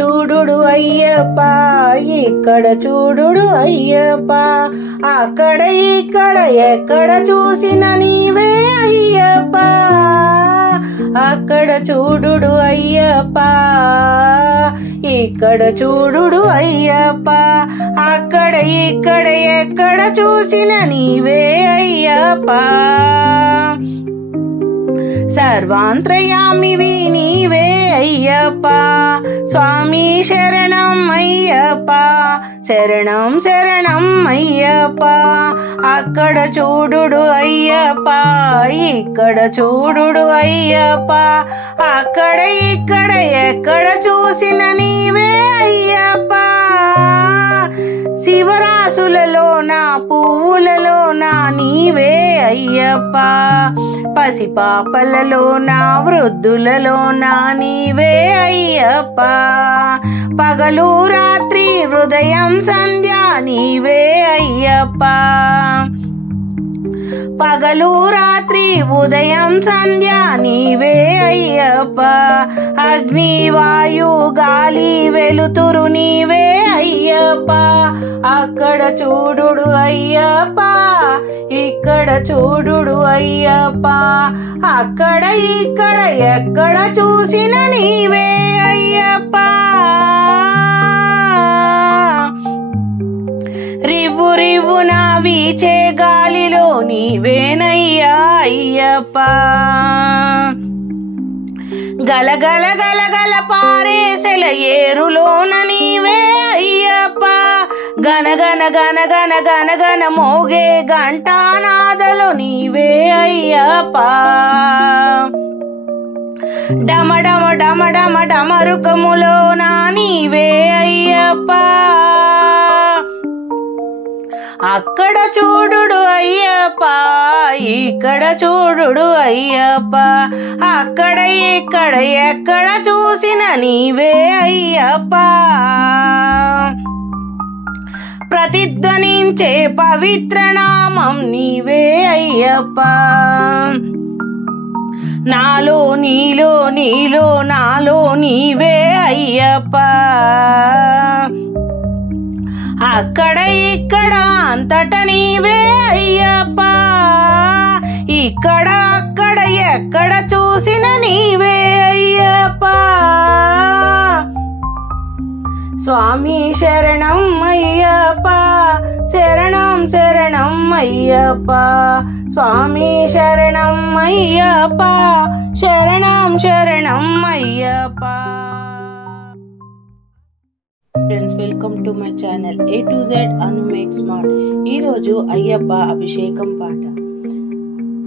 చూడుడు అయ్యప్ప, ఇక్కడ చూడుడు అయ్యప్ప, అక్కడ ఇక్కడ ఎక్కడ చూసిన నీవే అయ్యప్ప, అక్కడ చూడుడు అయ్యప్ప, ఇక్కడ చూడుడు అయ్యప్ప, అక్కడ ఇక్కడ ఎక్కడ చూసిన నీవే అయ్యప్ప, సర్వాంతర్యామివి నీవే అయ్యప్ప, స్వామి శరణం అయ్యప్ప, శరణం శరణం అయ్యప్ప, అక్కడ చూడుడు అయ్యప్ప, ఇక్కడ చూడుడు అయ్యప్ప, అక్కడ ఇక్కడ ఎక్కడ చూసిన నీవే అయ్యప్ప, శివరాసులలో నా పువ్వులలో నా నీవే అయ్యప్ప, పసిపాపలలో నా వృద్ధులలో నా నీవే అయ్యప్ప, పగలు రాత్రి హృదయం సంధ్య నీవే అయ్యప్ప, పగలు రాత్రి ఉదయం సంధ్య నీవే అయ్యప్ప, అగ్ని వాయు గాలి వెలుతురు నీవే అయ్యప్ప, అక్కడ చూడుడు అయ్యప్ప, ఇక్కడ చూడుడు అయ్యప్ప, అక్కడ ఇక్కడ ఎక్కడ చూసిన నీవే అయ్యప్ప, రివ్వు రివ్వున వీచే గాలిలో నీవేనయ్యా అయ్యప్ప, గలగల గలగల పారేసెల ఏరులోన నీవే అయ్యప్ప, గనగన గనగన గనగన మోగే ఘంటానాదలో నీవే అయ్యప్ప, డమ డమ డమ డమ డమరుకములో నా నీవే అయ్యప్ప, అక్కడ చూడుడు అయ్యప్ప, ఇక్కడ చూడుడు అయ్యప్ప, అక్కడ ఇక్కడ ఎక్కడ చూసిన నీవే అయ్యప్ప, ప్రతిధ్వనించే పవిత్ర నామం నీవే అయ్యప్ప, నాలో నీలో నీలో నాలో నీవే అయ్యప్ప, అక్కడ ఇక్కడ అంతట నీవే అయ్యప్ప, ఇక్కడ అక్కడ ఎక్కడ చూసిన నీవే అయ్యప్ప, స్వామి శరణం అయ్యప్ప, శరణం శరణం అయ్యప్ప, స్వామి శరణం అయ్యప్ప, శరణం శరణం Ayyappa. Friends, welcome to my channel A to Z Anu make smart. ఈరోజు అయ్యప్ప అభిషేకం పాట.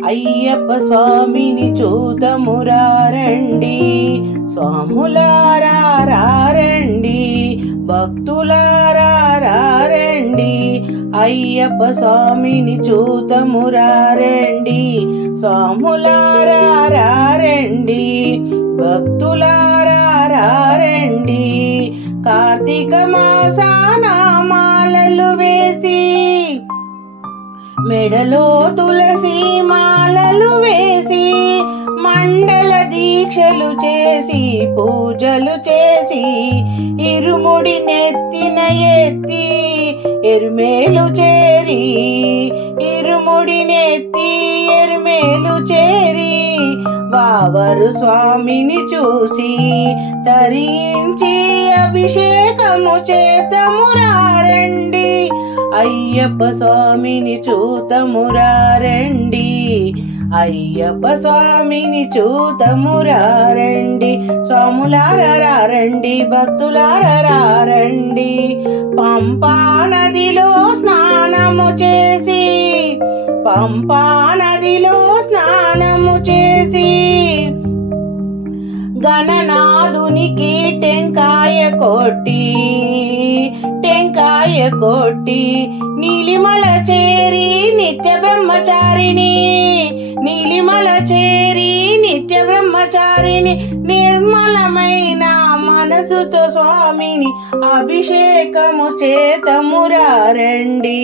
అయ్యప్ప స్వామిని చూతమురారండి, స్వాములారా రారండి, భక్తులారా రారండి, అయ్యప్ప స్వామిని చూతమురారండి, స్వాములారా రారండి, భక్తులారా రారండి, కార్తీక మాసాన మాలలు వేసి, మెడలో తులసి మాలలు వేసి, మండల దీక్షలు చేసి, పూజలు చేసి, ఇరుముడి నెత్తిన ఎత్తి ఎరుమేలు చేరి, ఇరుముడి నెత్తి ఎరుమేలు చేరి, వావరు స్వామిని చూసి తరించి అభిషేకము చేతమురారండి, అయ్యప్ప స్వామిని చూతమురారండి, అయ్యప్ప స్వామిని చూతమురారండి, స్వాములారా రారండి, భక్తులారా రారండి, పంపా నదిలో స్నానము చేసి, పంపా నదిలో స్నానము చేసి, గణనాథునికి టెంకాయ కొట్టి, టెంకాయ కొట్టి, నీలిమల చేరి నిత్య బ్రహ్మచారిని, నీలిమల చేరి నిత్య బ్రహ్మచారిని, నిర్మలమైన మన మనసుతో స్వామిని అభిషేకము చేతమురారండి,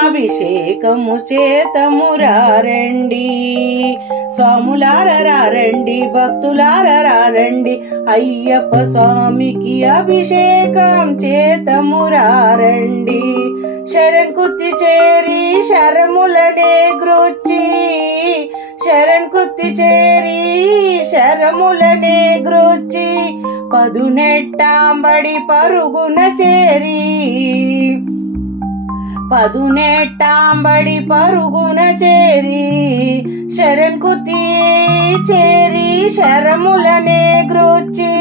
అభిషేకము చేతమురారండి. స్వాములారా రండి, భక్తులారా రండి, అయ్యప్ప స్వామికి అభిషేకం చేతమురారండి. శరణ్కుత్తి చేరి శరములనే గ్రోచి, శరణ్కుత్తి చేరి శరములనే గ్రోచి, పదునెట్టాంబడి పరుగున చేరి, పదునెట్టాంబడి పరుగున చేరి, శరణ్కుత్తి చేరి శరములనే గ్రోచి,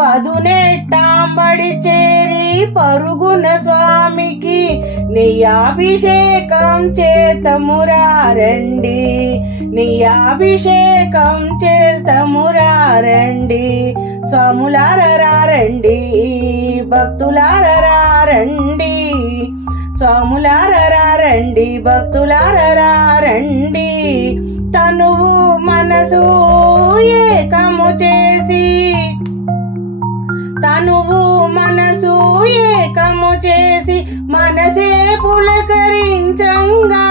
పదునెట్టాంబడి చేరి పరుగున స్వామికి నెయ్యాభిషేకం చేతమురారండి, నెయ్యాభిషేకం చేతమురారండి. స్వాములారా రండి, భక్తులారా రండి, స్వాములారా రండి, భక్తులారా రండి. తనువు మనసు ఏకము చేసి, తనువు మనసు ఏకము చేసి, మనసే పులకరించంగా,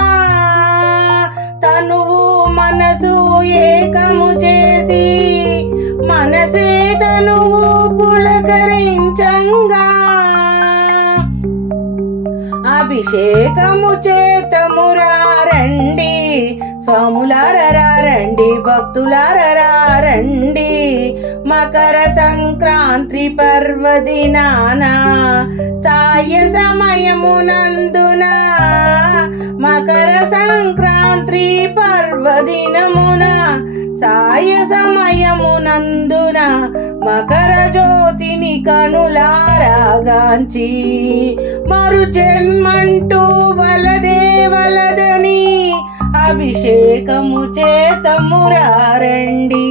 తనువు మనసు ఏకము చేసి, మనసే తనువు పులకరించంగా, అభిషేకము చేతమురారండి. స్వాములారా రండి, భక్తులారా రండి. మకర సంక్రాంతి పర్వదినాన సాయ సమయమునందున, మకర సంక్రాంతి పర్వదినమున సాయ సమయమునందున, మకర జ్యోతిని కనులారాగాంచి, మరు జన్మంటూ వలదే వలదని అభిషేకము చేతమురారండి,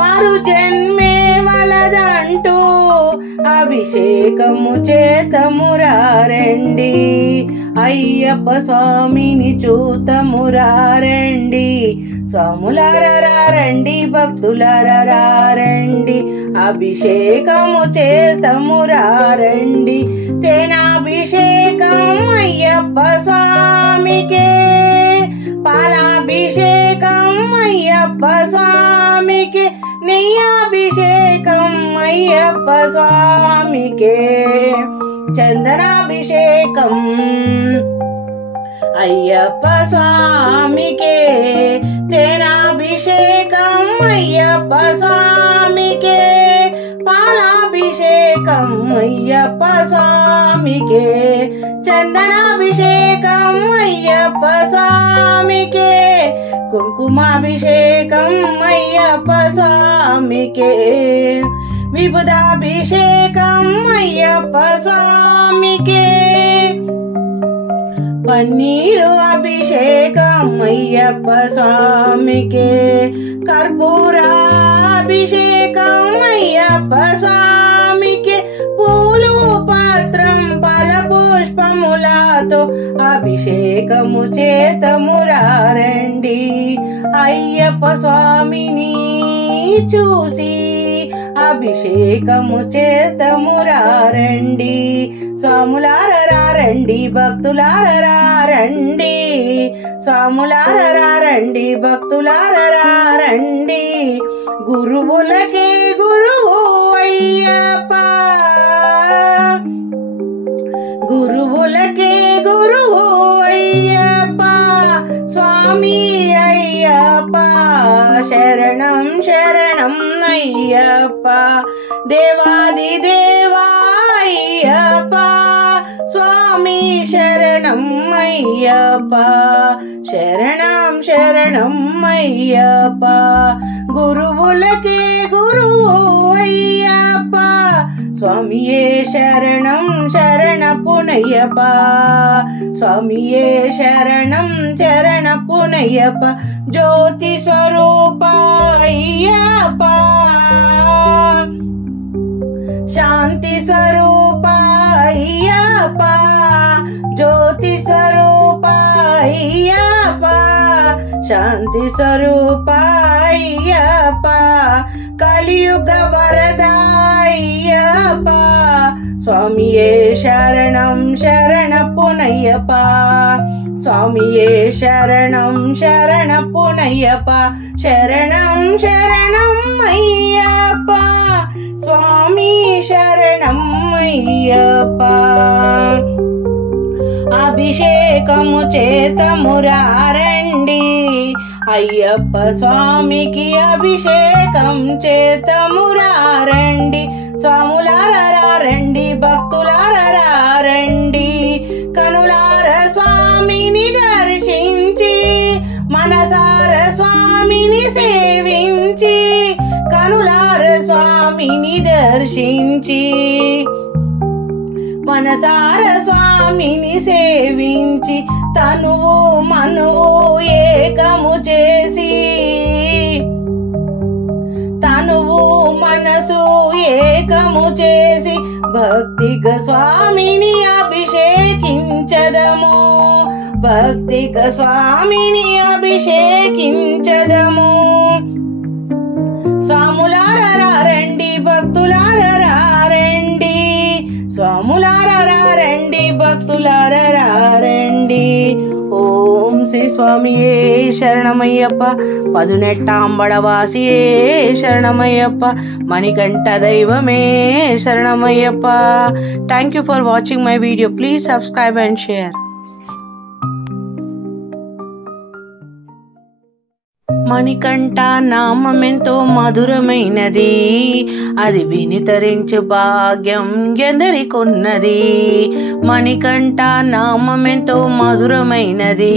మరు జన్మే వలదంటూ అభిషేకము చేతమురారండి. అయ్యప్ప స్వామిని చూతమురారండి. స్వాములారా రండి, భక్తులారా రండి, అభిషేకము చేతమురారండి. తేనాభిషేకం అయ్యప్ప స్వామికే, పాలాభిషేకం అయ్యప్ప స్వామికే, నెయ్యాభిషేకం అయ్యప్ప స్వామికే, చందనాభిషేకం అయ్యప్ప స్వామికే, తేనాభిషేకం అయ్యప్ప స్వామికే, పాలాభిషేకం అయ్యప్ప స్వామికే, చందనాభిషేకం అయ్యప్ప స్వామికే, కుంకుమాభిషేకం అయ్యప్ప స్వామికే, విభుదాభిషేకం అయ్యప్ప స్వామికే, పన్నీరు అభిషేకం అయ్యప్ప స్వామికే, కర్పూరాభిషేకం అయ్యప్ప స్వామికే, పూలు పత్రం ఫల పుష్పములతో అభిషేకము చేతమురారండి. అయ్యప్ప స్వామిని చూసి అభిషేకము చేతమురారండి. స్వాములారా రండి, భక్తులారా రండి, స్వాములారా రండి, భక్తులారా రండి. గురువులకే గురువు అయ్యప్ప, గురువులకే గురువు అయ్యప్ప, స్వామి అయ్యప్ప, శరణం శరణం అయ్యప్ప, దేవాది దేవా అయ్యప్ప, స్వామి శరణం అయ్యప్ప, శరణం శరణం అయ్యప్ప. గురువులకే గురువు అయ్యప్ప, స్వామియే శరణం శరణపునయ్యప్ప, స్వామియే శరణం శరణపునయ్యప్ప. జ్యోతి స్వరూప అయ్యప్ప, శాంతి స్వరూప అయ్యప్ప, జ్యోతి స్వరూప అయ్యప్ప, శాంతి స్వరూప అయ్యప్ప, కలియుగ వరద అయ్యప్ప, స్వామియే శరణం శరణప్పునయ్యప్ప, స్వామియే శరణం శరణప్పునయ్యప్ప, శరణం శరణం అయ్యప్ప, స్వామి శరణం అయ్యప్ప. అభిషేకము చేతమురారండి, అయ్యప్ప స్వామికి అభిషేకం చేతమురారండి, స్వాములారా రండి, భక్తులారా రండి, కనులార స్వామిని దర్శించి మనసార స్వామిని సేవించి, కనులార స్వామిని దర్శించి మనసార స్వామిని సేవించి, తనువు మనువు ఏకము చేసి, తనువు మనసు ఏకము చేసి, భక్తిగా స్వామిని అభిషేకించదము, భక్తిగా స్వామిని అభిషేకించదము. స్వాములారా రండి, భక్తులారా రండి, స్వాములారా రండి, భక్తులారా రండి. ఓం శ్రీ స్వామియే శరణమయ్యప్ప, పదునెట్టాంబడవాసియే శరణమయ్యప్ప, మణికంఠ దైవమే శరణమయ్యప్ప. Thank you for watching my video. Please subscribe and share. Manikantha నామమెంతో మధురమైనది, అది వినితరించు భాగ్యం ఎందరికొన్నది. మణికంఠ నామమెంతో మధురమైనది,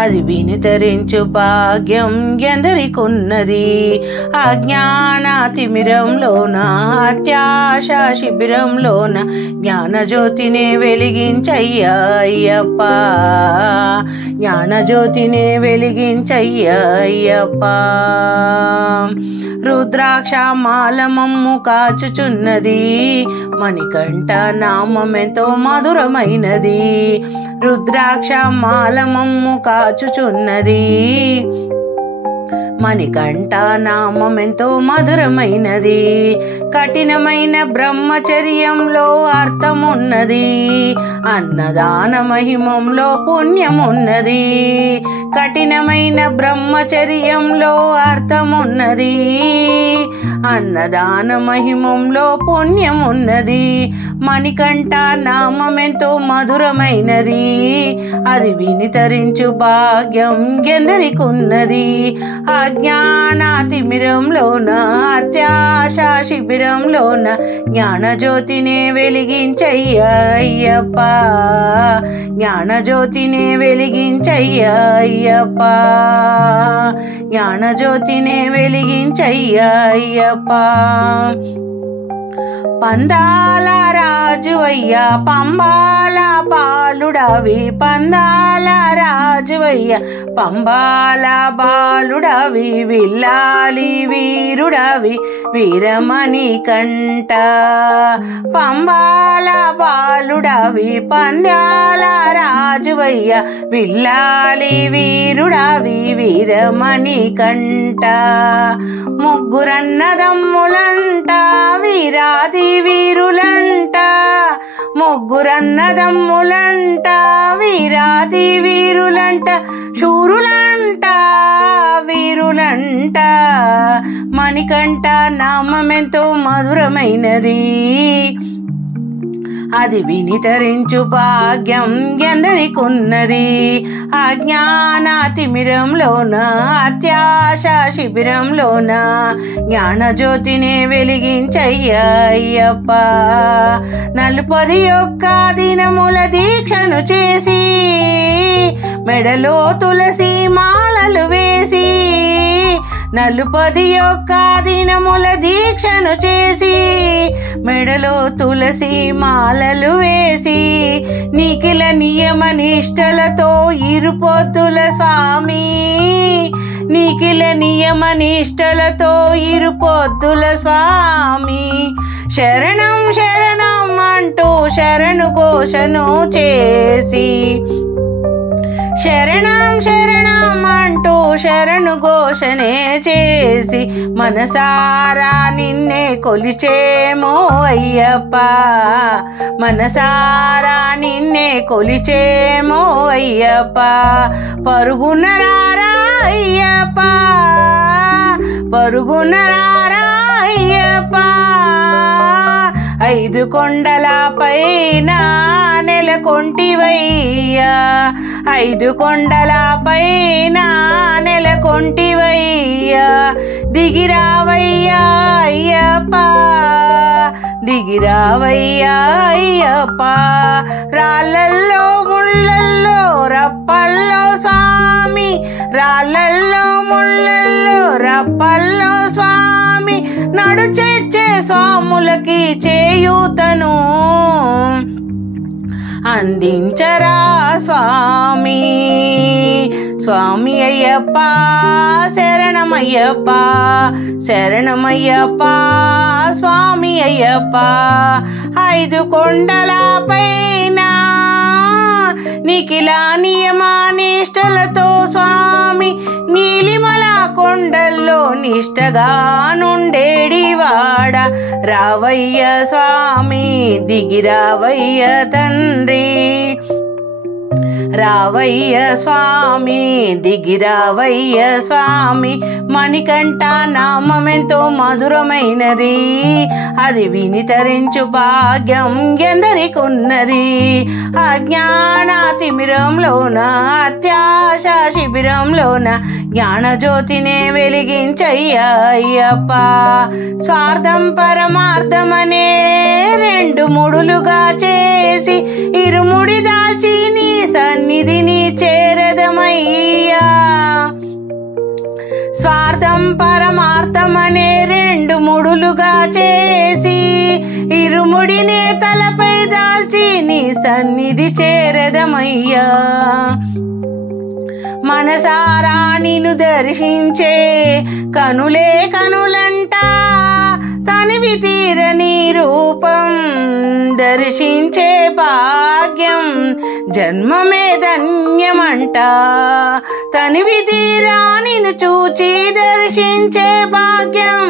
అది వినితరించు భాగ్యం ఎందరికొన్నది. అజ్ఞాన తిమిరంలోన అత్యాశ శిబిరంలోన జ్ఞానజ్యోతినే వెలిగించయ్యా అయ్యప్ప, జ్ఞానజ్యోతినే వెలిగించయ్యా అయ్యప్ప. రుద్రాక్ష మాలమమ్ము కాచుచున్నది, మణికంఠ నామమెంతో మధురమైనది. రుద్రాక్ష మాలమమ్ము కాచుచున్నది, మణికంఠ నామమెంతో మధురమైనది. కఠినమైన బ్రహ్మచర్యంలో అర్థమున్నది, అన్నదాన మహిమంలో పుణ్యమున్నది. కఠినమైన బ్రహ్మచర్యంలో అర్థమున్నది, అన్నదాన మహిమంలో పుణ్యమున్నది. మణికంఠ నామమెంతో మధురమైనది, అది వినితరించు భాగ్యం ఎందరికున్నది. అజ్ఞాన తిమిరంలోన అత్యాశ శిబిరంలోన జ్ఞానజ్యోతినే వెలిగించయ్యా అయ్యప్ప, జ్ఞానజ్యోతినే వెలిగించయ్యా అయ్యప్ప, జ్ఞానజ్యోతినే వెలిగించయ్యా అయ్యప్ప. పందాల రాజువయ్యా పంబాల బాలుడవి, పందాల రాజువయ్యా పంబాల బాలుడవి, విల్లాలి వీరుడవి వీరమణికంఠ. పంబాల బాలుడవి పందాల రాజువయ్యా, విల్లాలి వీరుడవి వీరమణికంఠ. ముగ్గురన్నదమ్ములంట వీరాది వీరులంట, ముగ్గురన్నదమ్ములంట వీరాది వీరులంట, శూరులంట వీరులంట. మణికంఠ నామమెంతో మధురమైనది, అది వినితరించు భాగ్యం ఎందరికున్నది. అజ్ఞాన తిమిరంలోన అత్యాశ శిబిరంలోన జ్ఞానజ్యోతినే వెలిగించయ్యా అయ్యప్ప. 41 దినముల దీక్షను చేసి, మెడలో తులసి మాలలు వేసి, 41 దినముల దీక్షను చేసి, మెడలో తులసి మాలలు వేసి, నిఖిల నియమ నిష్టలతో ఇరుపొద్దుల స్వామి, నిఖిల నియమ నిష్టలతో ఇరుపొద్దుల స్వామి. శరణం శరణం అంటూ శరణు ఘోషను చేసి, శరణం శరణం అంటూ శరణు ఘోషనే చేసి మనసారా నిన్నే కొలిచేమో అయ్యప్ప, మనసారా నిన్నే కొలిచేమో అయ్యప్ప. పరుగున రారా అయ్యప్ప, పరుగున రారా అయ్యప్ప. 5 కొండల పైన నెలకొంటివయ్యా, 5 కొండల పైన నెలకొంటివయ్యా. దిగిరావయ్యా అయ్యప్ప, దిగిరావయ్యా అయ్యప్ప. రాళ్ళల్లో ముళ్ళల్లో రప్పల్లో స్వామి, రాళ్ళల్లో ముళ్ళల్లో రప్పల్లో స్వామి. నడుచెచ్చే స్వాములకి చేయూతను అందించరా స్వామి. స్వామి అయ్యప్ప శరణమయ్యప్ప, శరణమయ్యప్ప స్వామి అయ్యప్ప. 5 కొండల పైన నిఖిల నియమానిష్టలతో స్వామి, నీలిమల కొండల్లో నిష్టగా నుండేడివాడ. రావయ్య స్వామి, దిగిరావయ్య తండ్రి, రావయ్య స్వామి, దిగిరావయ్య స్వామి. మణికంఠ నామమెంతో మధురమైనది, అది విని తరించు భాగ్యం ఎందరికున్నది. అజ్ఞాన తిమిరంలోన అత్యాశ శిబిరంలోన జ్ఞానజ్యోతినే వెలిగించయ్యా అయ్యప్ప. స్వార్థం పరమార్థమనే 2 ముడులుగా చేసి ఇరుముడి దాల్చి నీ సన్నిధిని చేరదమయ్యా. స్వార్థం పరమార్థమనే 2 ముడులుగా చేసి ఇరుముడినే తలపై దాల్చి నీ సన్నిధి చేరదమయ్యా. మనసారా నిన్ను దర్శించే కనులే కనులంట, తనివి తీరని రూపం దర్శించే భాగ్యం జన్మమే ధన్యమంట. తనివి తీరా నిన్ను చూచి దర్శించే భాగ్యం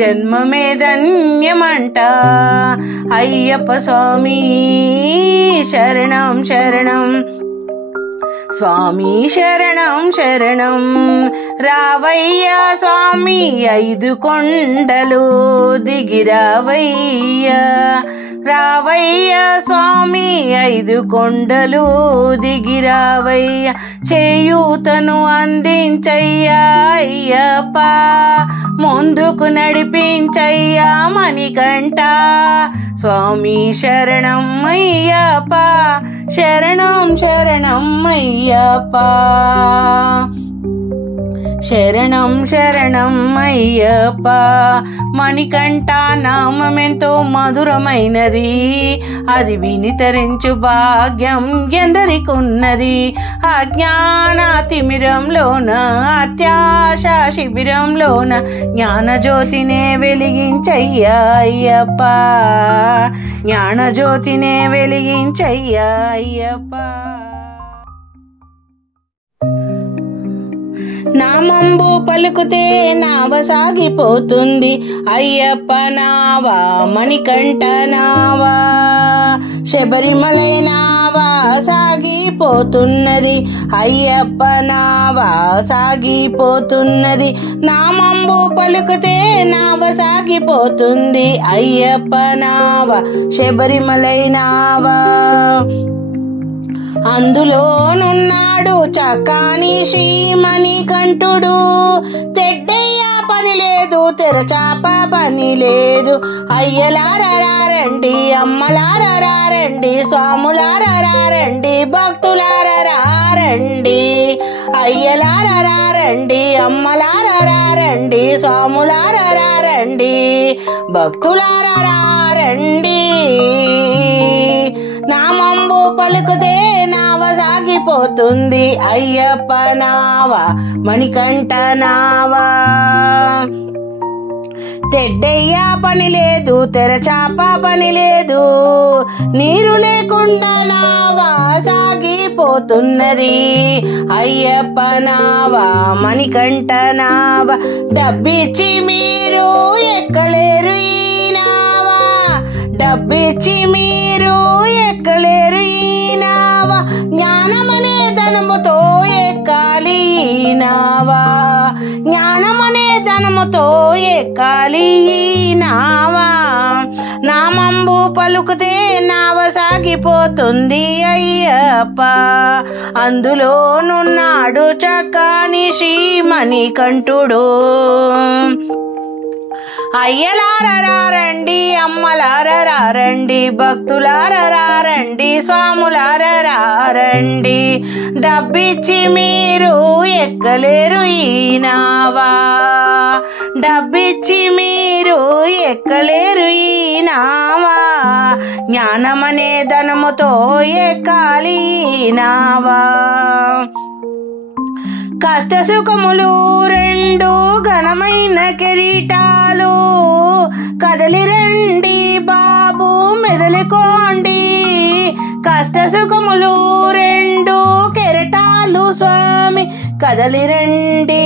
జన్మమే ధన్యమంట. అయ్యప్ప స్వామి శరణం శరణం, స్వామి శరణం శరణం. రావయ్యా స్వామి 5 కొండలు దిగిరావయ్యా, రావయ్యా స్వామి 5 కొండలు దిగిరావయ్యా. చేయూతను అందించయ్యా అయ్యప్ప, ముందుకు నడిపించయ్యా మణికంఠ. స్వామి శరణం అయ్యప్ప, శరణం శరణం అయ్యప్ప, శరణం శరణం అయ్యప్ప. మణికంఠ నామమెంతో మధురమైనది, అది విని తరించు భాగ్యం ఎందరికున్నది. అజ్ఞాన తిమిరంలోన అత్యాశ శిబిరంలోన జ్ఞానజ్యోతినే వెలిగించయ్యా అయ్యప్ప, జ్ఞానజ్యోతినే వెలిగించయ్యా అయ్యప్ప. నామంబు పలుకుతే నావ సాగిపోతుంది అయ్యప్ప నావా, మణికంఠ నావా. శబరిమలై నావా సాగిపోతున్నది అయ్యప్ప నావా సాగిపోతున్నది. నామంబు పలుకుతే నావ సాగిపోతుంది అయ్యప్ప నావా, శబరిమలై నావా. అందులోనున్నాడు చక్కాని శ్రీమణికంఠుడు, తెడ్డయ్య పని లేదు తెరచాప పని లేదు. అయ్యలారా రండి, అమ్మలారా రండి, స్వాములారా రండి, భక్తులారా రండి. అయ్యలారా రండి, అమ్మలారా రండి, స్వాములారా రండి, భక్తులారా రండి. నామంబు పలుకుతే నావ సాగిపోతుంది అయ్యప్ప నావా, మణికంఠ నావా. తెడ్డయ్య పని లేదు, తెరచాప పని లేదు, నీరు లేకుండా నావా సాగిపోతున్నది. అయ్యప్ప నావా, మణికంఠ నావా, డబ్బిచ్చి మీరు ఎక్కలేరు ఈ నావా, డబ్బిచ్చి మీరు ఎక్కలేరు ఈ నావా, జ్ఞానమనే ధనముతో ఎక్కాలి ఈ నావా, జ్ఞానమనే ధనముతో ఎక్కాలి ఈ నావా. నామంబు పలుకుతే నావ సాగిపోతుంది అయ్యప్ప, అందులోనున్నాడు చక్కని శ్రీ మణికంఠుడు. అయ్యలారా రండి, అమ్మలారా రండి, భక్తులారా రండి, స్వాములారా రండి, డబ్బిచ్చి మీరు ఎక్కలేరు ఈ నావా, డబ్బిచ్చి మీరు ఎక్కలేరు ఈ నావా, జ్ఞానమనే ధనముతో ఎక్కాలి ఈ నావా. కష్ట సుఖములు రెండు ఘనమైన కిరీటాలు, కదలి రండి బాబు మెదలుకోండి, కష్ట సుఖములు రెండు కెరటాలు స్వామి, కదలి రండి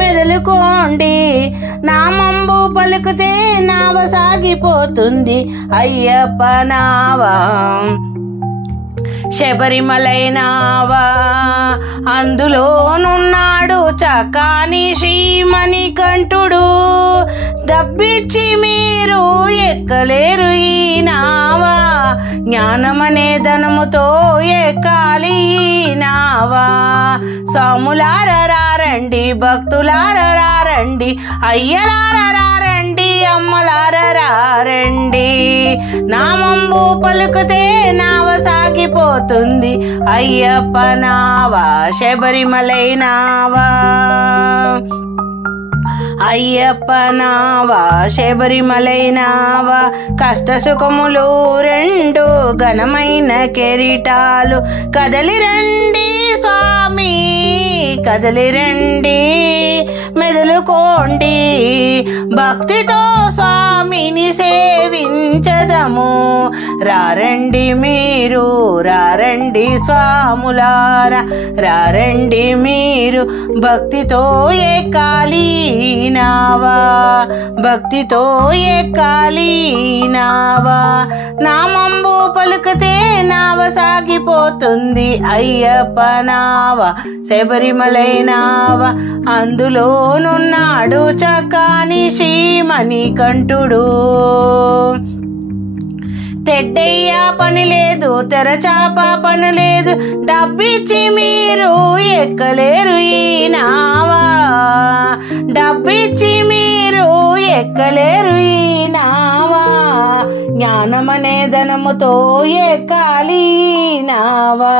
మెదలుకోండి, నామంబు పలుకుతే నావ సాగిపోతుంది అయ్యప్ప నావా, శబరిమలై నావా, అందులోనున్నాడు చక్కని శ్రీ మణికంఠుడు, డబ్బిచ్చి మీరు ఎక్కలేరు ఈ నావా, జ్ఞానమనే ధనముతో ఎక్కాలి ఈ నావా. స్వాములారా రండి, భక్తులారా రండి, అయ్యలారా రండి, అమ్మలారా రండి, నామంబు పలుకుతే నావ సాగిపోతుంది అయ్యప్ప నావా, శబరిమలై నావా, అయ్యప్ప నావా, శబరిమలై నావా. కష్ట సుఖములు రెండు ఘనమైన కిరీటాలు, కదలి రండి స్వామి, కదలి రండి మెదలుకోండి, భక్తితో స్వామిని సేవించదము, రారండి మీరు రారండి స్వాములారా, రారండి మీరు భక్తితో ఎక్కాలి నావా, భక్తితో ఎక్కాలి నావా. నామంబు పలుకుతే నావ సాగిపోతుంది అయ్యప్ప నావా, శబరిమలై నావా, అందులోనున్నాడు చక్కని శ్రీ మణికంఠుడు. తెడ్డయ్య పని లేదు, తెరచాప పని లేదు, డబ్బిచ్చి మీరు ఎక్కలేరు ఈ నావా, డబ్బిచ్చి మీరు ఎక్కలేరు ఈ నావా, జ్ఞానమనే ధనముతో ఎక్కాలి నావా.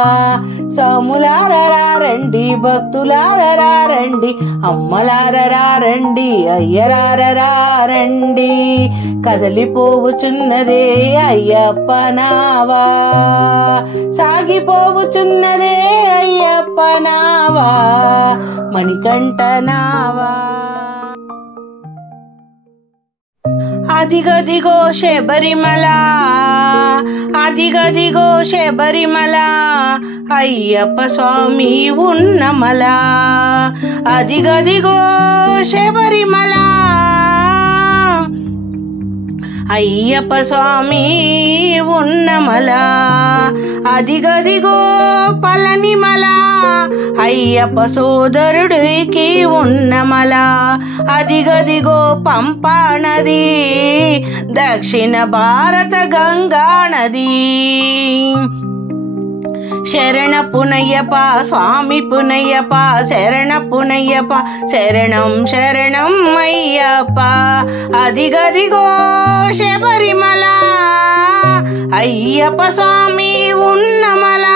స్వాములారా రండి, భక్తులారా రండి, అమ్మలారా రండి, అయ్యలారా రండి, కదలిపోవుచున్నదే అయ్యప్ప నావా, సాగిపోవుచున్నదే అయ్యప్ప నావా, మణికంఠ నావా. అదిగదిగో శబరిమల, అదిగదిగో శబరిమల, అయ్యప్ప స్వామి ఉన్నమల, అదిగదిగో శబరిమల, అయ్యప్ప స్వామి ఉన్నమల, అదిగదిగో పళనిమల, అయ్యప్ప సోదరుడికి ఉన్నమల, అదిగదిగో పంపా నది, దక్షిణ భారత గంగా నది, శరణ పునయ్యప స్వామి పునయ్యప, శరణ పునయ్యప, శరణం శరణం అయ్యప్ప, అదిగదిగో శబరిమల, అయ్యప్ప స్వామి ఉన్నమల,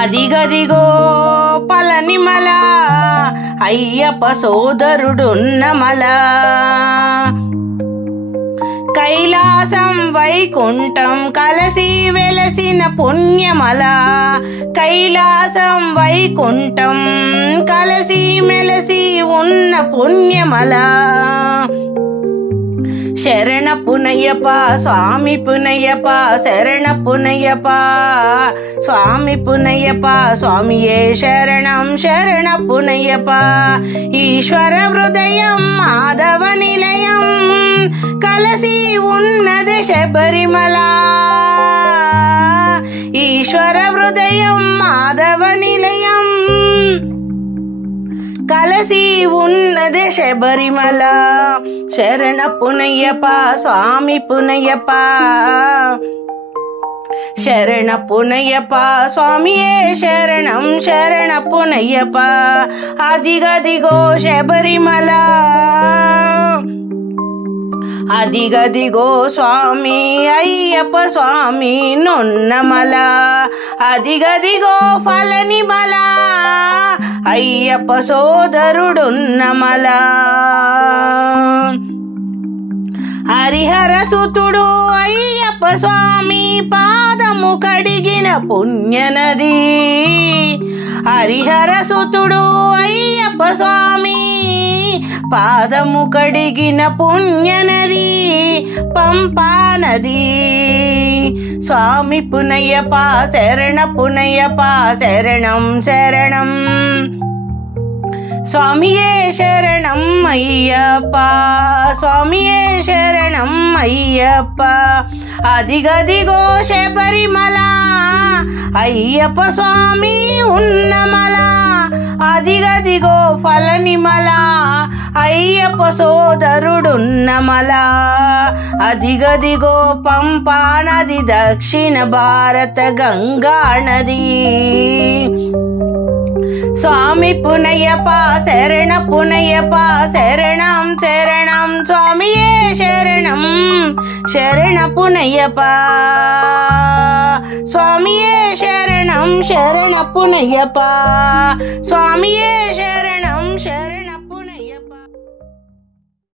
అదిగదిగో పళనిమల, అయ్యప్ప సోదరుడున్నమల, కైలాసం వైకుంఠం కలసి వెలసిన పుణ్యమల, కైలాసం వైకుంఠం కలసి మెలసి ఉన్న పుణ్యమల. శరణ పునయ్యప్ప స్వామి పునయ్యప్ప, శరణ పునయ్యప్ప స్వామి పునయ్యప్ప, స్వామియే శరణం శరణ పునయ్యప్ప. ఈశ్వర హృదయం మాధవ నిలయం కలసి ఉన్నది శబరిమల, ఈశ్వర హృదయం మాధవ నిలయం కలసి ఉన్నది శబరిమల. శరణ పునయ్యప్ప స్వామి పునయ్యప్ప, శరణ పునయ్యప్ప స్వామియే శరణం శరణ పునయ్యప్ప. అదిగదిగో శబరిమల, అదిగదిగో స్వామి అయ్యప్ప స్వామి నొన్నమల, అదిగదిగో ఫలనిమల అయ్యప్ప సోదరుడున్నమల. హరిహర సుతుడు అయ్యప్ప స్వామి పాదము కడిగిన పుణ్యనది, హరిహర సుతుడు అయ్యప్ప స్వామి పాదము కడిగిన పుణ్యనది పంపా నది. స్వామి పునయ్యప్ప శరణ పునయ్యప్ప శరణం శరణం, స్వామియే శరణం అయ్యప్ప, స్వామియే శరణం అయ్యప్ప. అదిగదిగో శబరిమల అయ్యప్ప స్వామి ఉన్నమల, అదిగదిగో ఫలనిమల అయ్యప్ప సోదరుడున్నమల, అదిగదిగో పంపా నది దక్షిణ భారత గంగా నది. స్వామి పునయ్యప్ప శరణ పునయ్యప్ప శరణం శరణం, స్వామియే శరణం శరణ పునయ్యప్ప, స్వామియే శరణం శరణ పునయ్యప్ప, స్వామియే శరణం శరణ.